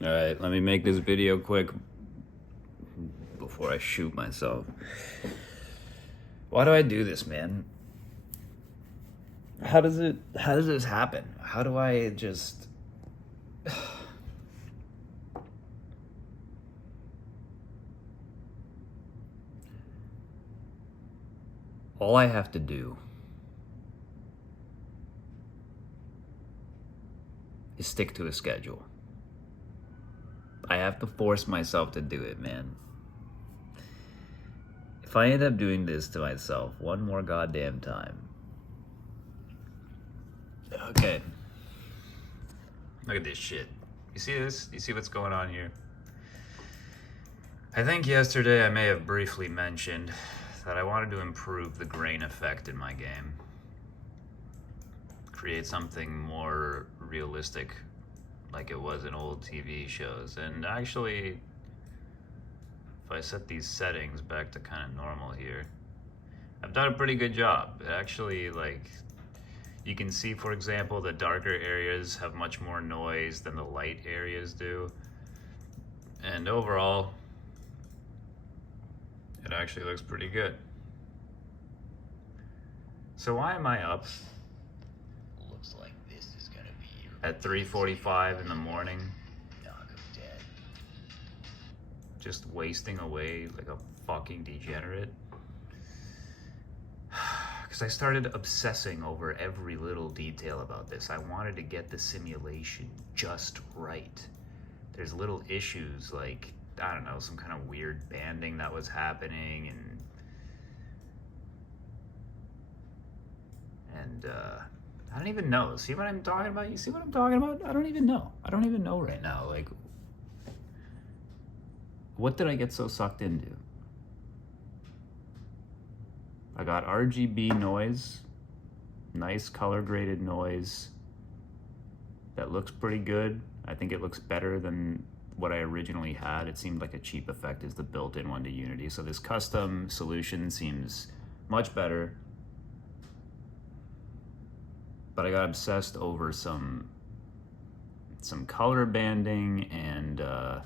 Alright, let me make this video quick before I shoot myself. Why do I do this, man? How does this happen? How do I just... All I have to do is stick to a schedule. I have to force myself to do it, man. If I end up doing this to myself one more goddamn time. Okay. Look at this shit. You see this? You see what's going on here? I think yesterday I may have briefly mentioned that I wanted to improve the grain effect in my game. Create something more realistic like it was in old TV shows. And actually, if I set these settings back to kind of normal here, I've done a pretty good job. It actually, like, you can see, for example, the darker areas have much more noise than the light areas do. And overall, it actually looks pretty good. So why am I up Looks like this is gonna be your at 3:45 in the morning, knock 'em dead. just wasting away like a fucking degenerate? Because I started obsessing over every little detail about this. I wanted to get the simulation just right. There's little issues like, I don't know, some kind of weird banding that was happening, and I don't even know. See what I'm talking about? You see what I'm talking about? I don't even know. I don't even know right now. Like, what did I get so sucked into? I got RGB noise, nice color graded noise that looks pretty good. I think it looks better than what I originally had. It seemed like a cheap effect is the built-in one to Unity. So this custom solution seems much better. But I got obsessed over some color banding and I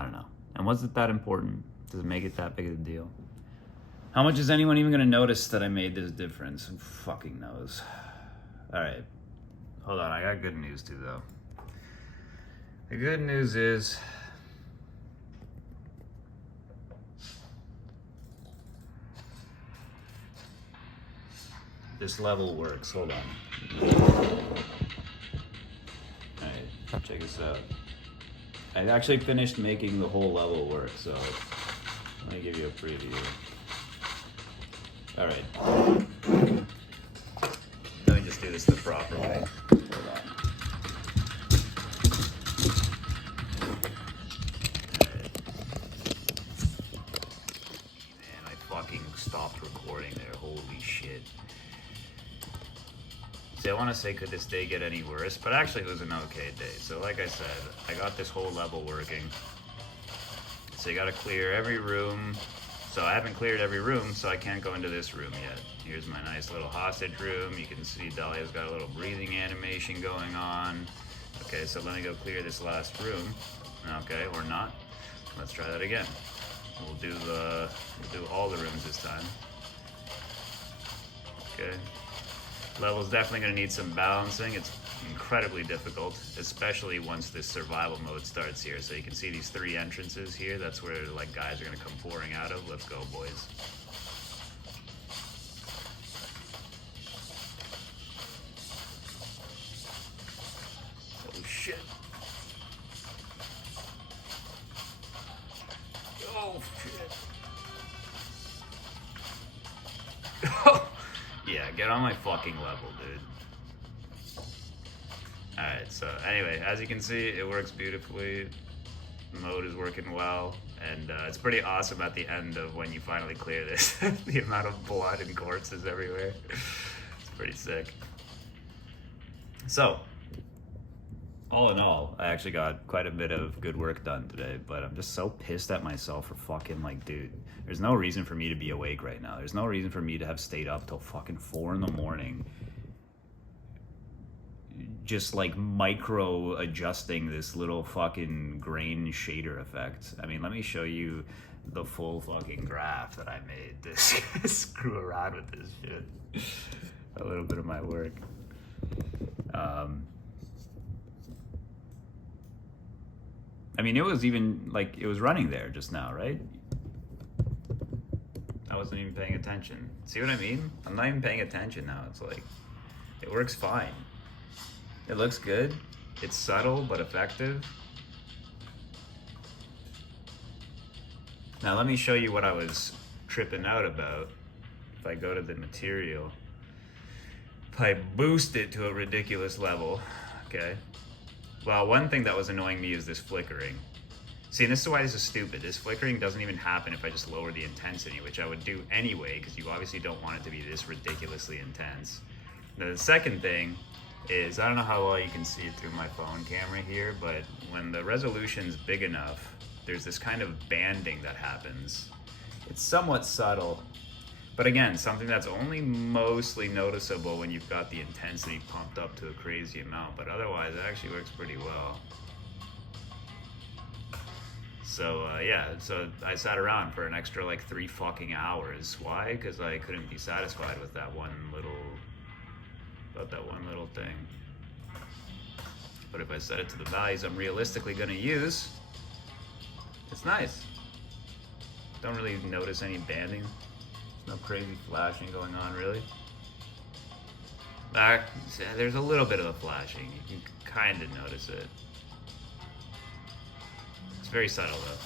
don't know. And was it that important? Does it make it that big of a deal? How much is anyone even gonna notice that I made this difference? Who fucking knows? All right, hold on. I got good news too, though. The good news is this level works. Hold on. All right, check this out. I actually finished making the whole level work, so let me give you a preview. All right. Let me just do this the proper way. Hold on. Man, I fucking stopped recording there. Holy shit. See, I want to say, could this day get any worse? But actually, it was an okay day. So like I said, I got this whole level working. So you got to clear every room. So I haven't cleared every room, so I can't go into this room yet. Here's my nice little hostage room. You can see Dahlia's got a little breathing animation going on. Okay, so let me go clear this last room. Okay, or not. Let's try that again. We'll do all the rooms this time. Okay. Level's definitely going to need some balancing. It's incredibly difficult, especially once this survival mode starts here. So you can see these 3 entrances here. That's where like guys are going to come pouring out of. Let's go, boys. Oh shit. Oh shit. Yeah, get on my fucking level, dude. Alright, so anyway, as you can see, it works beautifully. The mode is working well, and it's pretty awesome at the end of when you finally clear this. The amount of blood and corpses everywhere. It's pretty sick. So, all in all, I actually got quite a bit of good work done today, but I'm just so pissed at myself for fucking, like, dude, there's no reason for me to be awake right now. There's no reason for me to have stayed up till fucking 4 in the morning just like micro adjusting this little fucking grain shader effect. I mean, let me show you the full fucking graph that I made to screw around with this shit. A little bit of my work. I mean, it was even like it was running there just now, right? I wasn't even paying attention. See what I mean? I'm not even paying attention now. It's like it works fine. It looks good. It's subtle but effective. Now let me show you what I was tripping out about. If I go to the material, if I boost it to a ridiculous level, okay? Well, one thing that was annoying me is this flickering. See, and this is why this is stupid. This flickering doesn't even happen if I just lower the intensity, which I would do anyway, because you obviously don't want it to be this ridiculously intense. Now, the second thing is, I don't know how well you can see it through my phone camera here, but when the resolution's big enough, there's this kind of banding that happens. It's somewhat subtle, but again, something that's only mostly noticeable when you've got the intensity pumped up to a crazy amount, but otherwise it actually works pretty well. So yeah, so I sat around for an extra like 3 fucking hours. Why? Because I couldn't be satisfied with that one little thing. But if I set it to the values I'm realistically gonna use, it's nice. Don't really notice any banding. There's no crazy flashing going on, really. There's a little bit of a flashing. You can kind of notice it. It's very subtle, though.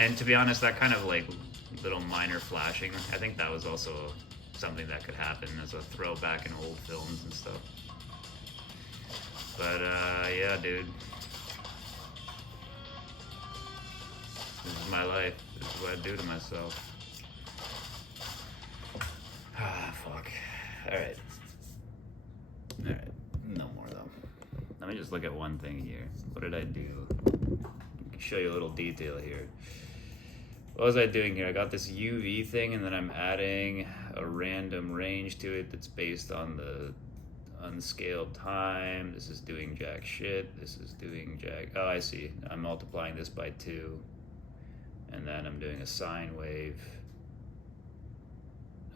And to be honest, that kind of like little minor flashing, I think that was also something that could happen as a throwback in old films and stuff. But yeah, dude. This is my life. This is what I do to myself. Ah, fuck. Alright. Alright. No more, though. Let me just look at one thing here. What did I do? Show you a little detail here. What was I doing here? I got this UV thing, and then I'm adding a random range to it that's based on the unscaled time. This is doing jack shit. This is doing jack... Oh, I see. I'm multiplying this by 2. And then I'm doing a sine wave.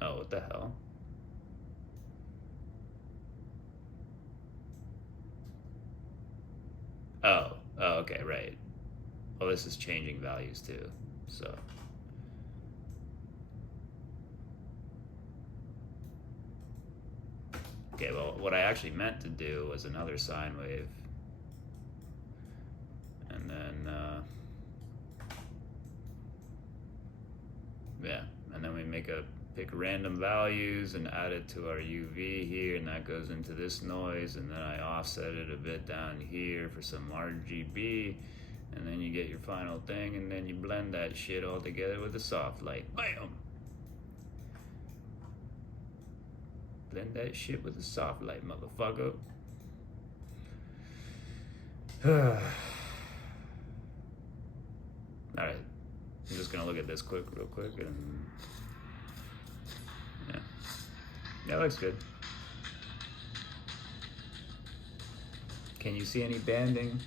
Oh, what the hell? Oh, okay, right. Well, this is changing values too, so. Okay, well, what I actually meant to do was another sine wave. And then, yeah, and then we pick random values and add it to our UV here, and that goes into this noise, and then I offset it a bit down here for some RGB, and then you get your final thing, and then you blend that shit all together with a soft light. Bam! Blend that shit with a soft light, motherfucker. Alright, I'm just gonna look at this real quick, and yeah, looks good. Can you see any banding?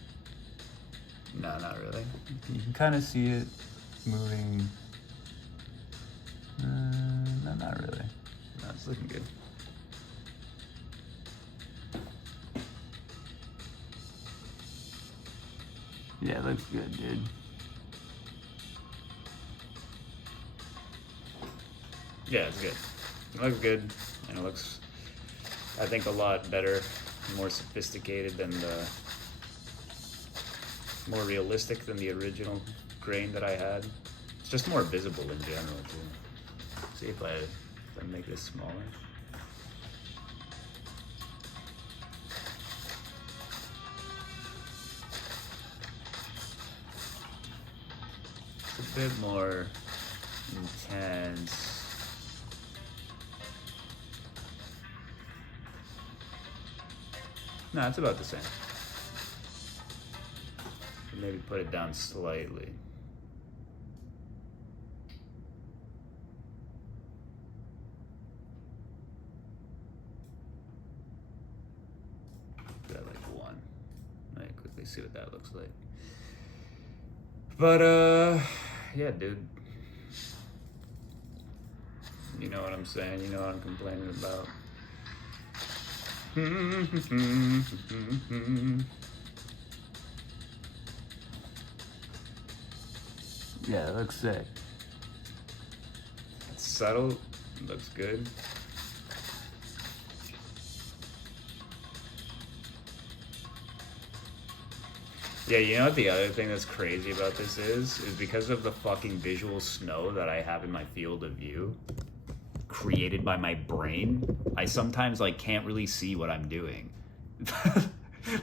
No, not really. You can kind of see it moving. No, not really. No, it's looking good. Yeah, it looks good, dude. Yeah, it's good. It looks good, and it looks, I think, a lot better, more sophisticated than more realistic than the original grain that I had. It's just more visible in general, too. See if I make this smaller. It's a bit more intense. No, it's about the same. Maybe put it down slightly. exactly see what that looks like. But yeah, dude. You know what I'm saying? You know what I'm complaining about. Yeah, it looks sick. It's subtle, looks good. Yeah, you know what the other thing that's crazy about this is because of the fucking visual snow that I have in my field of view, created by my brain, I sometimes like can't really see what I'm doing.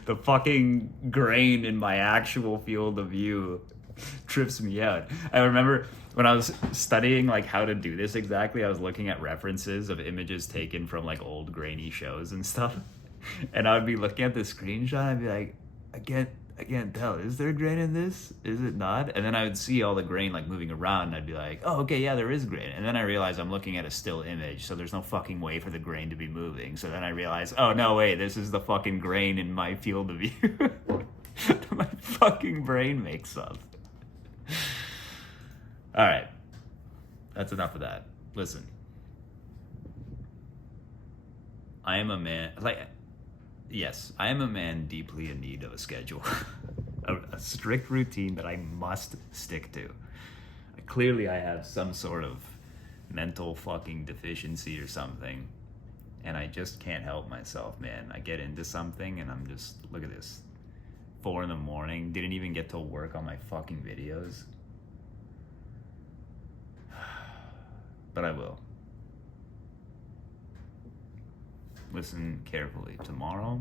The fucking grain in my actual field of view trips me out. I remember when I was studying like how to do this exactly, I was looking at references of images taken from like old grainy shows and stuff. And I would be looking at the screenshot and I'd be like, I can't tell. Is there grain in this? Is it not? And then I would see all the grain like moving around and I'd be like, oh, okay, yeah, there is grain. And then I realized I'm looking at a still image, so there's no fucking way for the grain to be moving. So then I realized, oh, no, wait, this is the fucking grain in my field of view. My fucking brain makes up. All right. That's enough of that. Listen. I am a man, yes, I am a man deeply in need of a schedule. A strict routine that I must stick to. Clearly I have some sort of mental fucking deficiency or something, and I just can't help myself, man. I get into something and I'm just, look at this. 4 a.m, didn't even get to work on my fucking videos. But I will. Listen carefully. Tomorrow,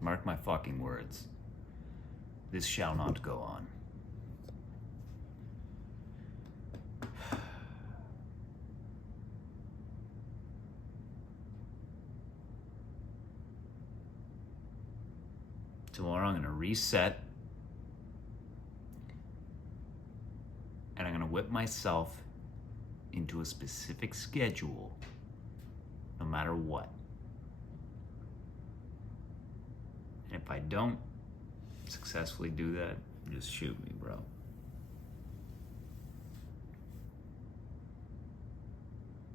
mark my fucking words, this shall not go on. Tomorrow I'm gonna reset, and I'm gonna whip myself into a specific schedule no matter what. And if I don't successfully do that, just shoot me, bro.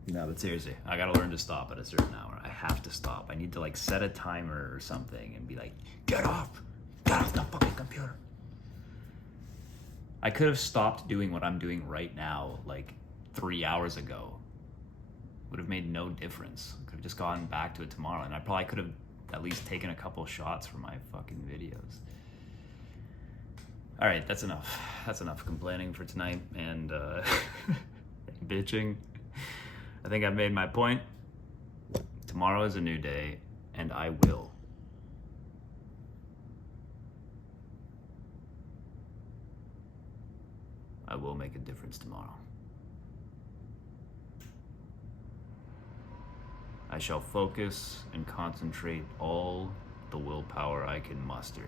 No, but seriously, I gotta learn to stop at a certain hour. I have to stop. I need to like set a timer or something and be like, get off the fucking computer. I could have stopped doing what I'm doing right now like 3 hours ago. Would have made no difference. I could have just gone back to it tomorrow, and I probably could have at least taken a couple shots for my fucking videos. All right, that's enough. That's enough complaining for tonight and bitching. I think I've made my point. Tomorrow is a new day, and I will make a difference tomorrow. I shall focus and concentrate all the willpower I can muster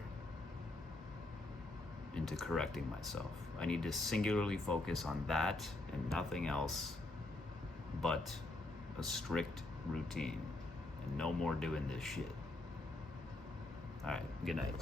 into correcting myself. I need to singularly focus on that and nothing else but a strict routine and no more doing this shit. All right, good night.